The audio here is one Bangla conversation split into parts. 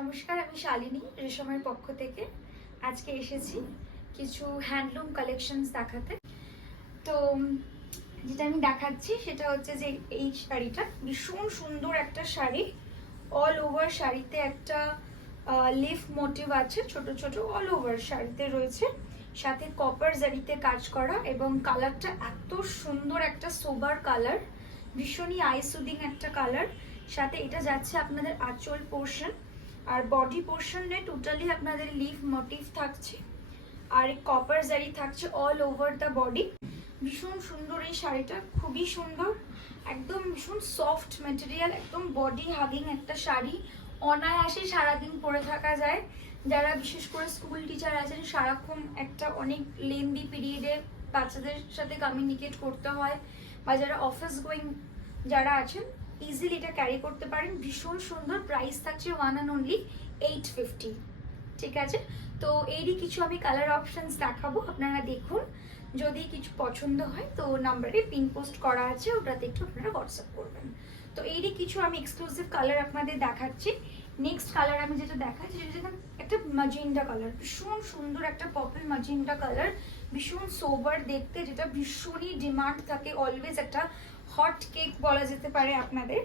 নমস্কার, আমি শালিনী রেশমের পক্ষ থেকে আজকে এসেছি কিছু হ্যান্ডলুম কালেকশনস দেখাতে। তো যেটা আমি দেখাচ্ছি সেটা হচ্ছে যে এই শাড়িটা ভীষণ সুন্দর একটা শাড়ি। অল ওভার শাড়িতে একটা লিফ মোটিভ আছে, ছোট ছোট অল ওভার শাড়িতে রয়েছে, সাথে কপার জারিতে কাজ করা এবং কালারটা এত সুন্দর, একটা সোবার কালার, ভীষণই আই সুদিং একটা কালার। সাথে এটা যাচ্ছে আপনাদের আঁচল পোর্শন, আর বডি পোর্শনে টোটালি আপনাদের লিফ মোটিভ থাকছে আর কপার জারি থাকছে অল ওভার দ্য বডি। ভীষণ সুন্দর এই শাড়িটা, খুবই সুন্দর, একদম ভীষণ সফট ম্যাটেরিয়াল, একদম বডি হাগিং একটা শাড়ি। অনায়াসে সারাদিন পরে থাকা যায়। যারা বিশেষ করে স্কুল টিচার আছেন, সারাক্ষণ একটা অনেক লেন্দি পিরিয়ডে বাচ্চাদের সাথে কমিউনিকেট করতে হয়, বা যারা অফিস গোয়িং যারা আছেন, ইজিলি এটা ক্যারি করতে পারেন। ভীষণ সুন্দর, প্রাইস থাকছে ওয়ান অ্যান্ড অনলি 850। ঠিক আছে, তো এরই কিছু আমি কালার অপশনস দেখাবো, আপনারা দেখুন। যদি কিছু পছন্দ হয় তো নাম্বারে পিন পোস্ট করা আছে, ওটাতে একটু আপনারা হোয়াটসঅ্যাপ করবেন। তো এরই কিছু আমি এক্সক্লুসিভ কালার আপনাদের দেখাচ্ছি। নেক্সট কালার আমি যেটা দেখাচ্ছি সেটা যেমন একটা ম্যাজেন্টা কালার, ভীষণ সুন্দর একটা পার্পল ম্যাজেন্টা কালার, ভীষণ সোবার দেখতে, যেটা ভীষণই ডিমান্ড থাকে অলওয়েজ, একটা হট কেক বলা যেতে পারে আপনাদের।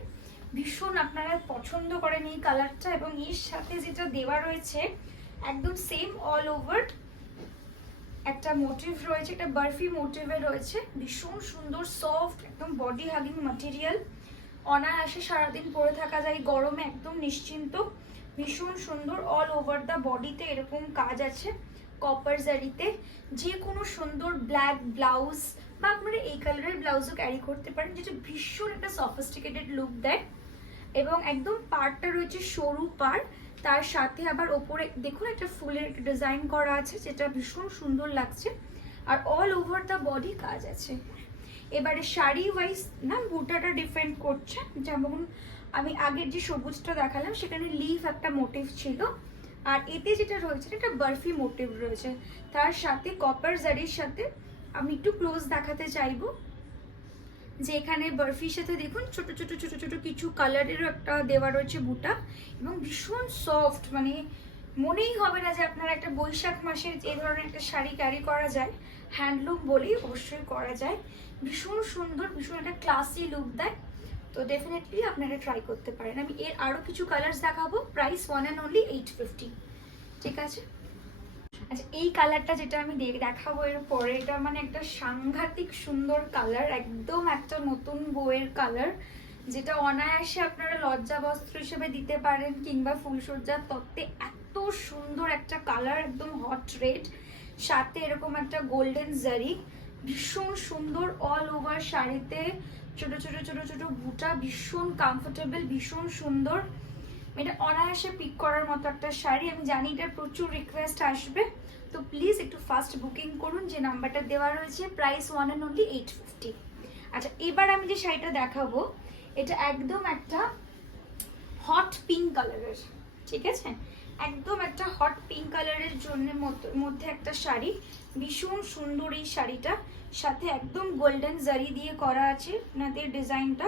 ভীষণ আপনারা পছন্দ করেন এই কালারটা, এবং এর সাথে যেটা দেওয়া রয়েছে একদম সেম অল ওভার একটা মোটিভ রয়েছে, একটা বার্ফি মোটিভে রয়েছে। ভীষণ সুন্দর সফট, একদম বডি হাগিং ম্যাটেরিয়াল, অনায়াসে সারাদিন পরে থাকা যায়, গরমে একদম নিশ্চিন্ত। ভীষণ সুন্দর, অল ওভার দ্য বডিতে এরকম কাজ আছে কপার জারিতে। যে কোনো সুন্দর ব্ল্যাক ব্লাউজ বা আপনারা এই কালারের ব্লাউজও ক্যারি করতে পারেন, যেটা ভীষণ একটা সফিস্টিকেটেড লুক দেয়। এবং একদম পাড়টা রয়েছে সরু পাড়, তার সাথে আবার ওপরে দেখুন একটা ফুলের ডিজাইন করা আছে, যেটা ভীষণ সুন্দর লাগছে, আর অল ওভার দ্য বডি কাজ আছে। এবারে শাড়ি ওয়াইজ না বুটাটা ডিফেন্ড করছে, যেমন আমি আগের যে সবুজটা দেখালাম সেখানে লিফ একটা মোটিভ ছিল, আর এতে যেটা রয়েছে এটা বার্ফি মোটিভ রয়েছে, তার সাথে কপার জারির সাথে আমি একটু ক্লোজ দেখাতে চাইবো যে এখানে বার্ফির সাথে দেখুন ছোট ছোট ছোট ছোট কিছু কালারেরও একটা দেওয়া রয়েছে বুটা, এবং ভীষণ সফট, মানে মনেই হবে না যে আপনারা একটা বৈশাখ মাসের যে ধরনের একটা শাড়ি ক্যারি করা যায়, হ্যান্ডলুম বলেই অবশ্যই করা যায়। ভীষণ সুন্দর, ভীষণ একটা ক্লাসি লুক দেয়। তো ডেফিনেটলি আপনারা ট্রাই করতে পারেন। আমি এর আরও কিছু কালার্স দেখাবো, প্রাইস ওয়ান অ্যান্ড অনলি 850। ঠিক আছে, আচ্ছা এই কালারটা যেটা আমি দেখাবো এর পরে, এটা মানে একটা সাংঘাতিক সুন্দর কালার, একদম একটা নতুন বউয়ের কালার, যেটা অনায়াসে আপনারা লজ্জা বস্ত্র হিসেবে দিতে পারেন, কিংবা ফুলসজ্জার তত্ত্বে। এত সুন্দর একটা কালার, একদম হট রেড, সাথে এরকম একটা গোল্ডেন জারি, ভীষণ সুন্দর অল ওভার শাড়িতে ছোট ছোট ছোট ছোট বুটা, ভীষণ কমফোর্টেবল, ভীষণ সুন্দর। এটা অনায়াসে পিক করার মতো একটা শাড়ি। আমি জানি এটার প্রচুর রিকোয়েস্ট আসবে, তো প্লিজ একটু ফাস্ট বুকিং করুন, যে নাম্বারটা দেওয়া রয়েছে। Price one and only 850। আচ্ছা এবার আমি যে শাড়িটা দেখাবো এটা একদম একটা হট পিঙ্ক কালারের, ঠিক আছে, একদম একটা হট পিঙ্ক কালারের জন্য মধ্যে একটা শাড়ি, ভীষণ সুন্দর এই শাড়িটা, সাথে একদম গোল্ডেন জারি দিয়ে করা আছে আপনাদের ডিজাইনটা,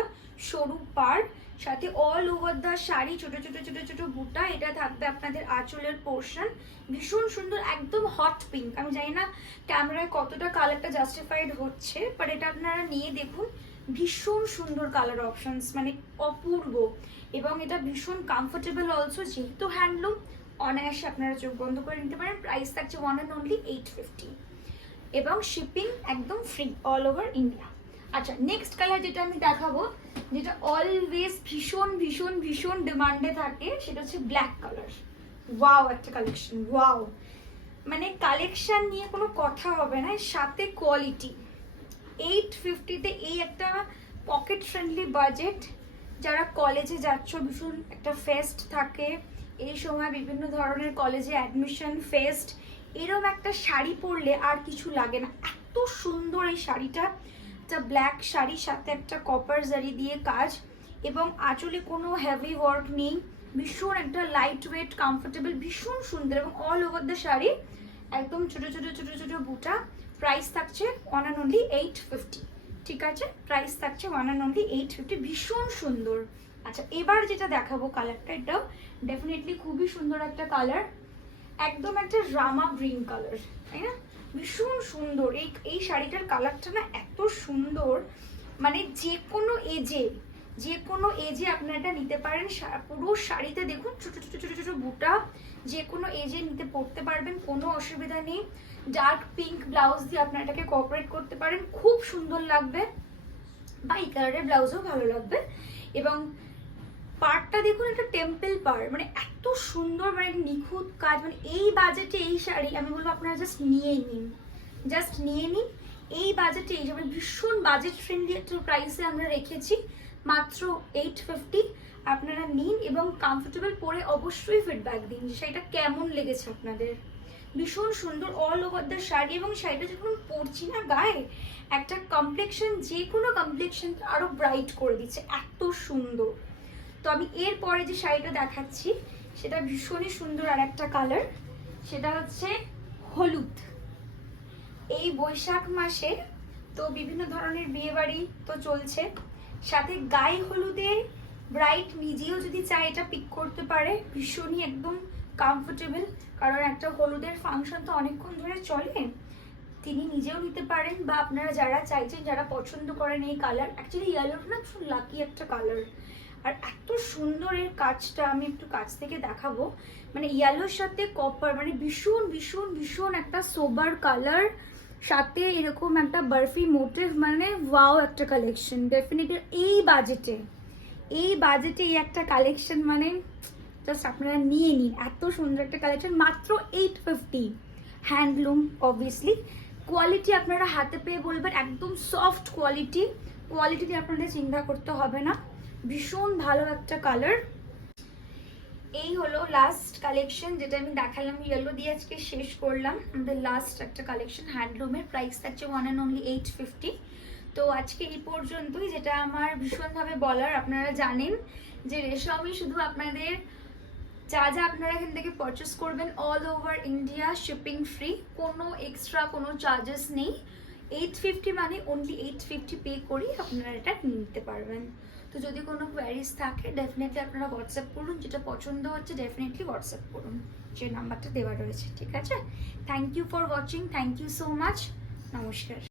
সরু পাড়, সাথে অল ওভার দ্য শাড়ি ছোট ছোট ছোট ছোট বুটা, এটা থাকবে আপনাদের আঁচলের পোর্শন। ভীষণ সুন্দর, একদম হট পিঙ্ক। আমি জানি না ক্যামেরায় কতটা কালারটা জাস্টিফাইড হচ্ছে, বাট এটা আপনারা নিয়ে দেখুন, ভীষণ সুন্দর কালার অপশনস, মানে অপূর্ব, এবং এটা ভীষণ কমফোর্টেবল অলসো, যেহেতু হ্যান্ডলুম অনায়াসে আপনারা চোখ বন্ধ করে নিতে পারেন। প্রাইস থাকছে ওয়ান অ্যান্ড অনলি 850, এবং শিপিং একদম ফ্রি অল ওভার ইন্ডিয়া। আচ্ছা নেক্সট কালার যেটা আমি দেখাবো, যেটা অলওয়েজ ভীষণ ভীষণ ভীষণ ডিমান্ডে থাকে, সেটা হচ্ছে ব্ল্যাক কালার। ওয়াও একটা কালেকশন, ওয়াও, মানে কালেকশন নিয়ে কোনো কথা হবে না, সাথে কোয়ালিটি। 850-তে এই একটা পকেট ফ্রেন্ডলি বাজেট, যারা কলেজে যাচ্ছ, ভীষণ একটা ফেস্ট থাকে এই সময়, বিভিন্ন ধরনের কলেজে অ্যাডমিশন ফেস্ট, এরকম একটা শাড়ি পরলে আর কিছু লাগে না। এত সুন্দর এই শাড়িটা, একটা ব্ল্যাক শাড়ির সাথে একটা কপার জারি দিয়ে কাজ, এবং আঁচলে কোনো হেভি ওয়ার্ক নেই, ভীষণ একটা লাইট ওয়েট কমফোর্টেবল, ভীষণ সুন্দর, এবং অল ওভার দ্য শাড়ি একদম ছোট ছোট ছোট ছোট বুটা। প্রাইস থাকছে ওয়ান অ্যান্ড অনলি 850। ঠিক আছে, প্রাইস থাকছে ওয়ান অ্যান্ড অনলি 850। ভীষণ সুন্দর, আচ্ছা, এবার যেটা দেখাবো কালারটা, এটাও ডেফিনেটলি খুবই সুন্দর একটা কালার, একদম একটা রামা গ্রিন কালার, তাই না? ভীষণ সুন্দর এই শাড়িটার কালারটা না এত সুন্দর, মানে যে কোনো এজে আপনারা এটা নিতে পারেন। পুরো শাড়িতে দেখুন ছোট ছোট ছোট ছোট বুটা, যে কোনো এজে নিতে পড়তে পারবেন, কোনো অসুবিধা নেই। ডার্ক পিঙ্ক ব্লাউজ দিয়ে আপনারা এটাকে কোঅপারেট করতে পারেন, খুব সুন্দর লাগবে, বা এই কালারের ব্লাউজও ভালো লাগবে। এবং পাড়টা দেখুন, একটা টেম্পল পাড়, মানে এত সুন্দর, মানে নিখুঁত কাজ, মানে এই বাজেটে এই শাড়ি আমি বলবো আপনারা জাস্ট নিয়ে নিন। এই বাজেটে এই মানে ভীষণ বাজেট ফ্রেন্ডলি একটা প্রাইসে আমরা রেখেছি, মাত্র 850। আপনারা নিন এবং কমফোর্টেবল পরে অবশ্যই ফিডব্যাক দিন যে শাড়িটা কেমন লেগেছে আপনাদের। ভীষণ সুন্দর অল ওভার দ্য শাড়ি, এবং শাড়িটা যখন পরছি না গায়ে, একটা কমপ্লেকশন, যে কোনো কমপ্লেকশন আরো ব্রাইট করে দিচ্ছে, এত সুন্দর। তো আমি এরপরে যে শাড়িটা দেখাচ্ছি সেটা ভীষণই সুন্দর আর একটা কালার, সেটা হচ্ছে হলুদ। এই বৈশাখ মাসে তো বিভিন্ন ধরনের বিয়ে বাড়ি তো চলছে, সাথে গায়ে হলুদে ব্রাইট নিজেও যদি চায় এটা পিক করতে পারে, ভীষণই একদম কমফোর্টেবল, কারণ একটা হলুদের ফাংশন তো অনেকক্ষণ ধরে চলে, তিনি নিজেও নিতে পারেন, বা আপনারা যারা চাইছেন, যারা পছন্দ করেন এই কালার, অ্যাকচুয়ালি ইয়েলোটা না খুব লাকি একটা কালার, আর এত সুন্দর এর কাজটা, আমি একটু কাছ থেকে দেখাবো, মানে ইয়েলোর সাথে কপার, মানে ভীষণ ভীষণ ভীষণ একটা সোবার কালার, সাথে এরকম একটা বার্ফি মোটিভ, মানে ওয়াও একটা কালেকশন ডেফিনেটলি এই বাজেটে এই একটা কালেকশন, মানে জাস্ট আপনারা নিয়ে নিন, এত সুন্দর একটা কালেকশন, মাত্র 850। হ্যান্ডলুম অবভিয়াসলি, কোয়ালিটি আপনারা হাতে পেয়ে বলবেন, একদম সফট কোয়ালিটি নিয়ে আপনাদের চিন্তা করতে হবে না, ভীষণ ভালো একটা কালার। এই হলো লাস্ট কালেকশন যেটা আমি দেখালাম, ইয়েলো দিয়ে আজকে শেষ করলাম আমাদের লাস্ট একটা কালেকশন হ্যান্ডলুমের, প্রাইস থাকছে 1 and only 850। তো আজকে এই পর্যন্তই, যেটা আমার ভীষণভাবে বলার, আপনারা জানেন যে রেশমি শুধু আপনাদের যা আপনারা এখান থেকে পারচেস করবেন all over India shipping free, কোনো এক্সট্রা কোনো চার্জেস নেই। 850 মানে অনলি 850 পে করেই আপনারা এটা নিতে পারবেন। তো যদি কোনো কোয়ারিজ থাকে ডেফিনেটলি আপনারা হোয়াটসঅ্যাপ করুন, যেটা পছন্দ হচ্ছে ডেফিনেটলি হোয়াটসঅ্যাপ করুন, যে নাম্বারটা দেওয়া রয়েছে, ঠিক আছে? Thank you for watching, thank you so much, নমস্কার।